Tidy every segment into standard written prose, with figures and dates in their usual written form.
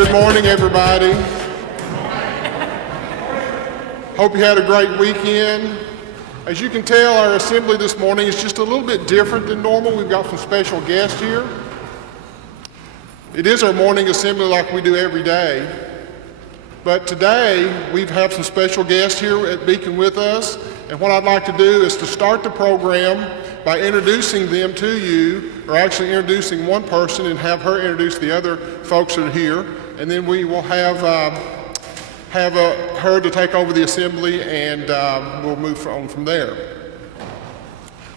Good morning, everybody. Hope you had a great weekend. As you can tell, our assembly this morning is just a little bit different than normal. We've got some special guests here. It is our morning assembly like we do every day. But today, we have some special guests here at Beacon with us. And what I'd like to do is to start the program by introducing them to you, or actually introducing one person and have her introduce the other folks that are here. And then we will have her to take over the assembly, and we'll move on from there.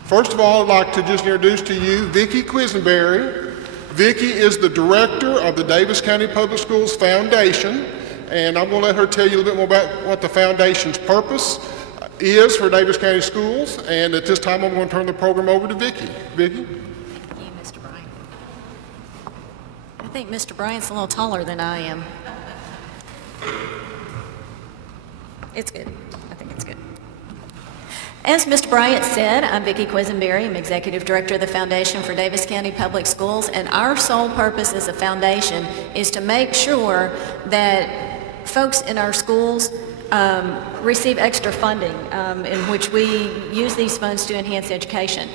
First of all, I'd like to just introduce to you Vicki Quisenberry. Vicki is the director of the Davis County Public Schools Foundation, and I'm going to let her tell you a little bit more about what the foundation's purpose is for Davis County Schools. And at this time, I'm going to turn the program over to Vicki. Vicki? Thank you, Mr. Bryant. I think Mr. Bryant's a little taller than I am. It's good. I think it's good. As Mr. Bryant said, I'm Vicki Quisenberry. I'm Executive Director of the Foundation for Davis County Public Schools, and our sole purpose as a foundation is to make sure that folks in our schools receive extra funding in which we use these funds to enhance education.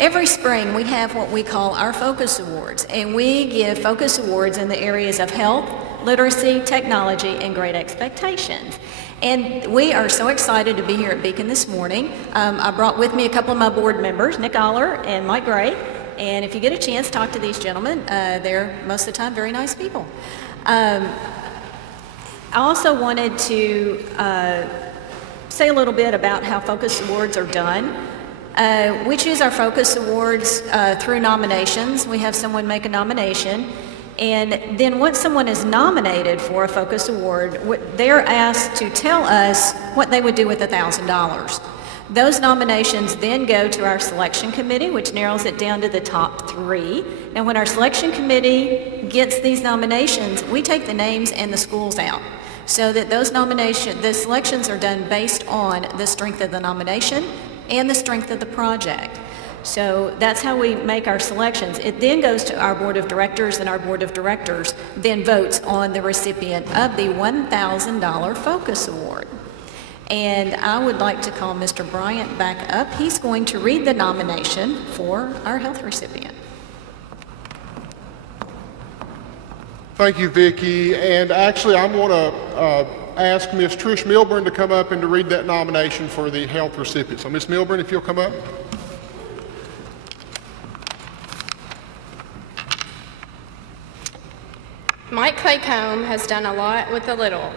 Every spring we have what we call our Focus Awards, and we give Focus Awards in the areas of health, literacy, technology, and great expectations. And we are so excited to be here at Beacon this morning. I brought with me a couple of my board members, Nick Aller and Mike Gray, and if you get a chance, talk to these gentlemen. They're most of the time very nice people. I also wanted to say a little bit about how Focus Awards are done. We choose our Focus Awards through nominations. We have someone make a nomination, and then once someone is nominated for a Focus Award, they're asked to tell us what they would do with $1,000. Those nominations then go to our selection committee, which narrows it down to the top 3. Now, when our selection committee gets these nominations, we take the names and the schools out, so that the selections are done based on the strength of the nomination and the strength of the project. So that's how we make our selections. It then goes to our board of directors, and our board of directors then votes on the recipient of the $1,000 Focus Award. And I would like to call Mr. Bryant back up. He's going to read the nomination for our health recipient. Thank you, Vicki. And actually, I'm going to ask Ms. Trish Milburn to come up and to read that nomination for the health recipient. So, Ms. Milburn, if you'll come up. Mike Claycomb has done a lot with a little.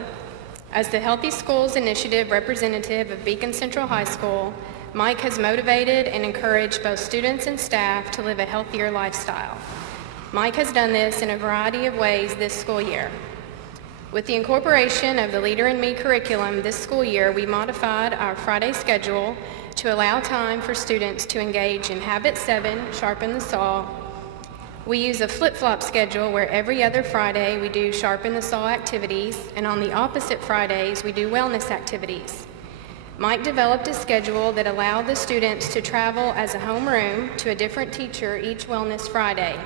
As the Healthy Schools Initiative representative of Beacon Central High School, Mike has motivated and encouraged both students and staff to live a healthier lifestyle. Mike has done this in a variety of ways this school year. With the incorporation of the Leader in Me curriculum this school year, we modified our Friday schedule to allow time for students to engage in Habit 7, Sharpen the Saw. We use a flip-flop schedule where every other Friday we do Sharpen the Saw activities, and on the opposite Fridays we do wellness activities. Mike developed a schedule that allowed the students to travel as a homeroom to a different teacher each Wellness Friday.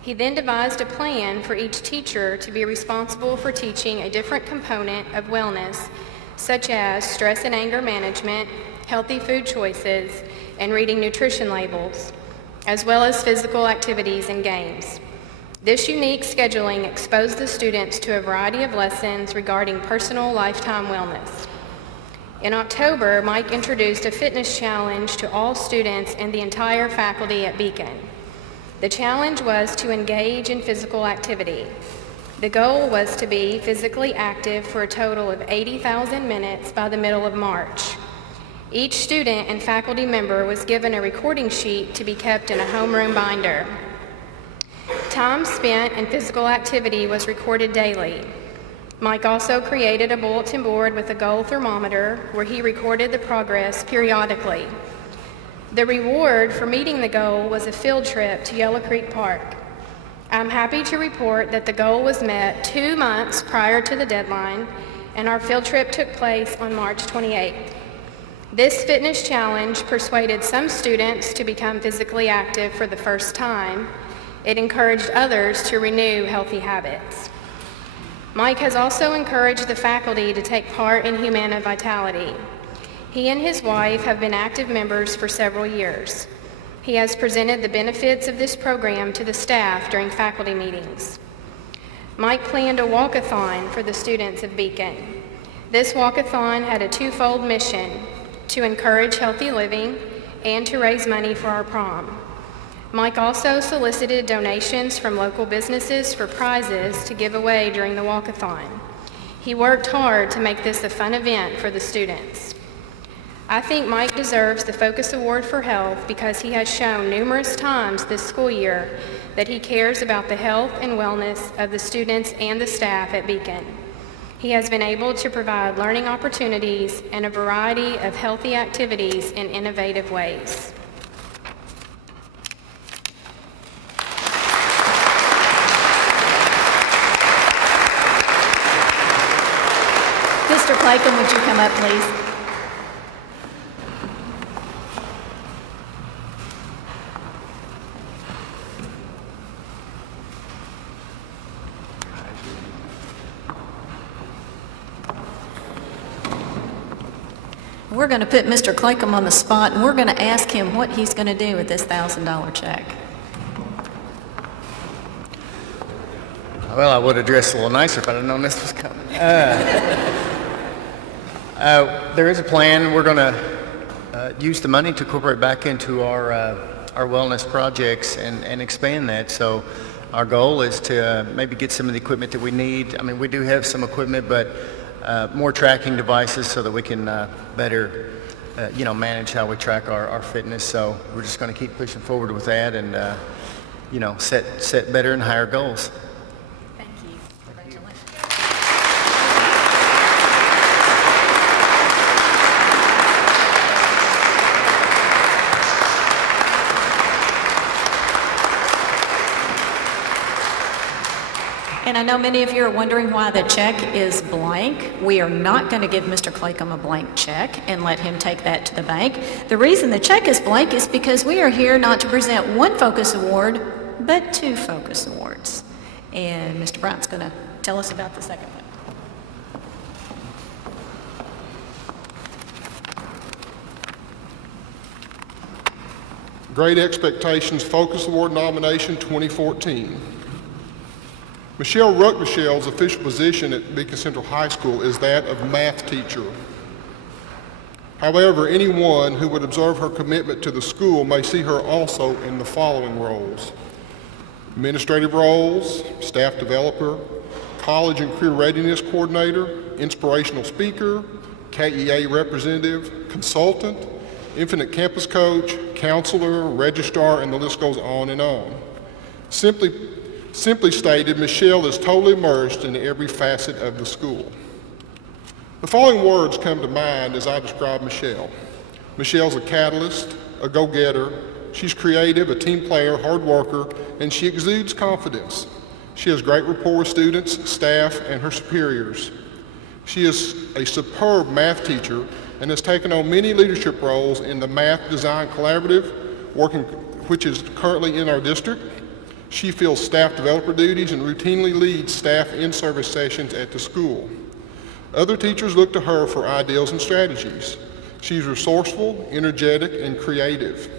He then devised a plan for each teacher to be responsible for teaching a different component of wellness, such as stress and anger management, healthy food choices, and reading nutrition labels, as well as physical activities and games. This unique scheduling exposed the students to a variety of lessons regarding personal lifetime wellness. In October, Mike introduced a fitness challenge to all students and the entire faculty at Beacon. The challenge was to engage in physical activity. The goal was to be physically active for a total of 80,000 minutes by the middle of March. Each student and faculty member was given a recording sheet to be kept in a homeroom binder. Time spent in physical activity was recorded daily. Mike also created a bulletin board with a goal thermometer where he recorded the progress periodically. The reward for meeting the goal was a field trip to Yellow Creek Park. I'm happy to report that the goal was met 2 months prior to the deadline, and our field trip took place on March 28th. This fitness challenge persuaded some students to become physically active for the first time. It encouraged others to renew healthy habits. Mike has also encouraged the faculty to take part in Humana Vitality. He and his wife have been active members for several years. He has presented the benefits of this program to the staff during faculty meetings. Mike planned a walkathon for the students of Beacon. This walkathon had a twofold mission: to encourage healthy living and to raise money for our prom. Mike also solicited donations from local businesses for prizes to give away during the walkathon. He worked hard to make this a fun event for the students. I think Mike deserves the Focus Award for Health because he has shown numerous times this school year that he cares about the health and wellness of the students and the staff at Beacon. He has been able to provide learning opportunities and a variety of healthy activities in innovative ways. Mr. Clayton, would you come up, please? We're going to put Mr. Claycomb on the spot, and we're going to ask him what he's going to do with this $1,000 check. Well, I would have dressed a little nicer if I'd have known this was coming. There is a plan. We're going to use the money to incorporate back into our wellness projects and expand that. So our goal is to maybe get some of the equipment that we need. I mean, we do have some equipment, but more tracking devices so that we can better, manage how we track our fitness. So we're just going to keep pushing forward with that and, set better and higher goals. Thank you. Congratulations. And I know many of you are wondering why the check is blank. We are not going to give Mr. Claycomb a blank check and let him take that to the bank. The reason the check is blank is because we are here not to present one Focus Award, but 2 Focus Awards. And Mr. Bryant's going to tell us about the second one. Great Expectations Focus Award nomination 2014. Michelle Ruckmichelle's official position at Beacon Central High School is that of math teacher. However, anyone who would observe her commitment to the school may see her also in the following roles: administrative roles, staff developer, college and career readiness coordinator, inspirational speaker, KEA representative, consultant, infinite campus coach, counselor, registrar, and the list goes on and on. Simply stated, Michelle is totally immersed in every facet of the school. The following words come to mind as I describe Michelle. Michelle's a catalyst, a go-getter. She's creative, a team player, hard worker, and she exudes confidence. She has great rapport with students, staff, and her superiors. She is a superb math teacher and has taken on many leadership roles in the Math Design Collaborative, which is currently in our district. She fills staff developer duties and routinely leads staff in-service sessions at the school. Other teachers look to her for ideas and strategies. She's resourceful, energetic, and creative.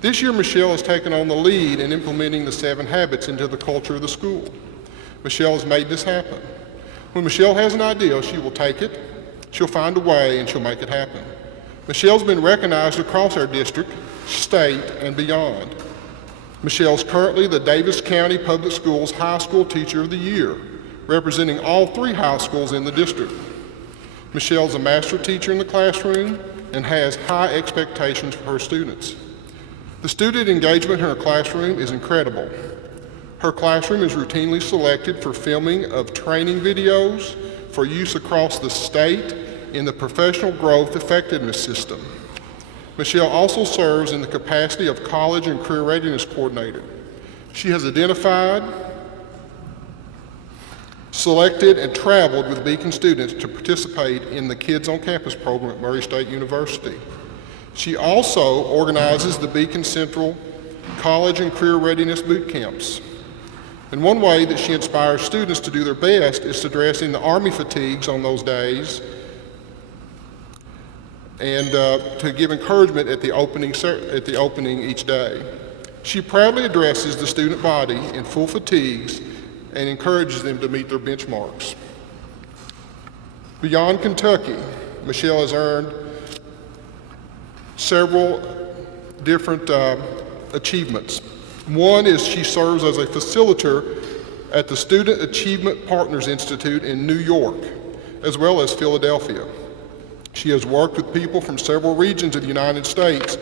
This year, Michelle has taken on the lead in implementing the 7 habits into the culture of the school. Michelle has made this happen. When Michelle has an idea, she will take it, she'll find a way, and she'll make it happen. Michelle's been recognized across our district, state, and beyond. Michelle's currently the Davis County Public Schools High School Teacher of the Year, representing all 3 high schools in the district. Michelle's a master teacher in the classroom and has high expectations for her students. The student engagement in her classroom is incredible. Her classroom is routinely selected for filming of training videos for use across the state in the Professional Growth Effectiveness System. Michelle also serves in the capacity of College and Career Readiness Coordinator. She has identified, selected, and traveled with Beacon students to participate in the Kids on Campus program at Murray State University. She also organizes the Beacon Central College and Career Readiness Boot Camps. And one way that she inspires students to do their best is to dress in the Army fatigues on those days and to give encouragement at the opening each day. She proudly addresses the student body in full fatigues and encourages them to meet their benchmarks. Beyond Kentucky, Michelle has earned several different achievements. One is she serves as a facilitator at the Student Achievement Partners Institute in New York, as well as Philadelphia. She has worked with people from several regions of the United States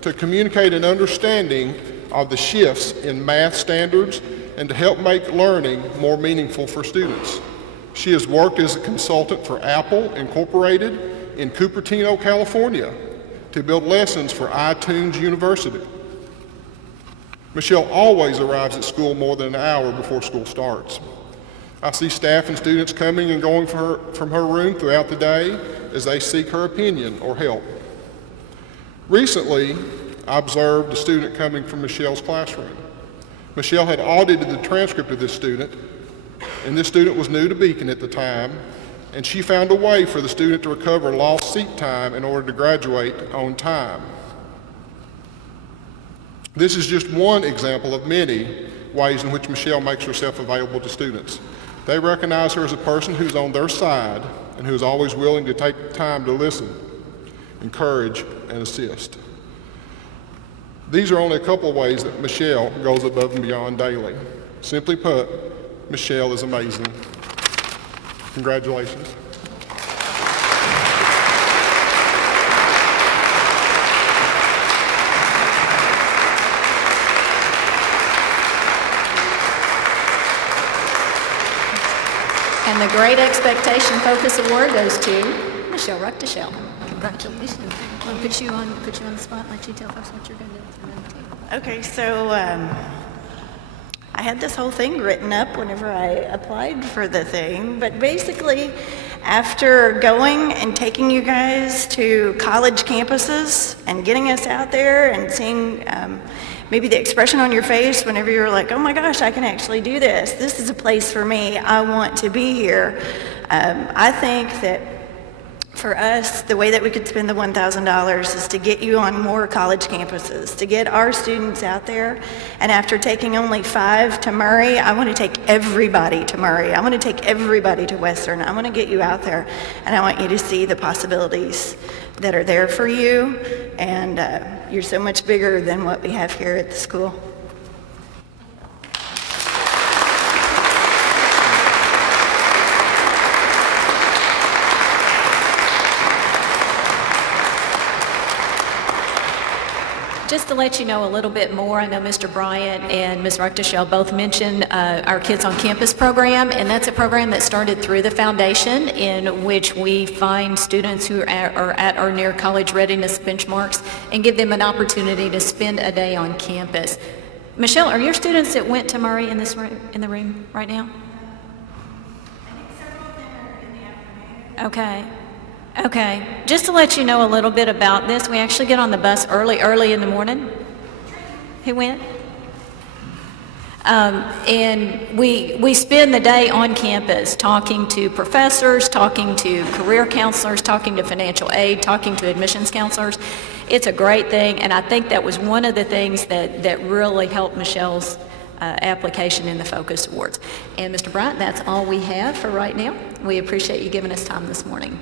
to communicate an understanding of the shifts in math standards and to help make learning more meaningful for students. She has worked as a consultant for Apple Incorporated in Cupertino, California, to build lessons for iTunes University. Michelle always arrives at school more than an hour before school starts. I see staff and students coming and going from her room throughout the day as they seek her opinion or help. Recently, I observed a student coming from Michelle's classroom. Michelle had audited the transcript of this student, and this student was new to Beacon at the time, and she found a way for the student to recover lost seat time in order to graduate on time. This is just one example of many ways in which Michelle makes herself available to students. They recognize her as a person who's on their side and who's always willing to take time to listen, encourage, and assist. These are only a couple of ways that Michelle goes above and beyond daily. Simply put, Michelle is amazing. Congratulations. And the Great Expectation Focus Award goes to Michelle Ruckteschel. Congratulations. I'll put you on the spot and let you tell folks what you're going to do. Okay, so I had this whole thing written up whenever I applied for the thing, but basically, after going and taking you guys to college campuses and getting us out there and seeing maybe the expression on your face whenever you're like, oh my gosh, I can actually do this. This is a place for me. I want to be here. I think that for us, the way that we could spend the $1,000 is to get you on more college campuses, to get our students out there. And after taking only 5 to Murray, I want to take everybody to Murray. I want to take everybody to Western. I want to get you out there, and I want you to see the possibilities that are there for you. And you're so much bigger than what we have here at the school. Just to let you know a little bit more, I know Mr. Bryant and Ms. Ruckteschel both mentioned our Kids on Campus program, and that's a program that started through the foundation in which we find students who are at or near college readiness benchmarks and give them an opportunity to spend a day on campus. Michelle, are your students that went to Murray in the room right now? I think several of them are in the afternoon. Okay. Okay, just to let you know a little bit about this, we actually get on the bus early in the morning. Who went? And we spend the day on campus talking to professors, talking to career counselors, talking to financial aid, talking to admissions counselors. It's a great thing, and I think that was one of the things that really helped Michelle's application in the Focus Awards. And Mr. Bryant, that's all we have for right now. We appreciate you giving us time this morning.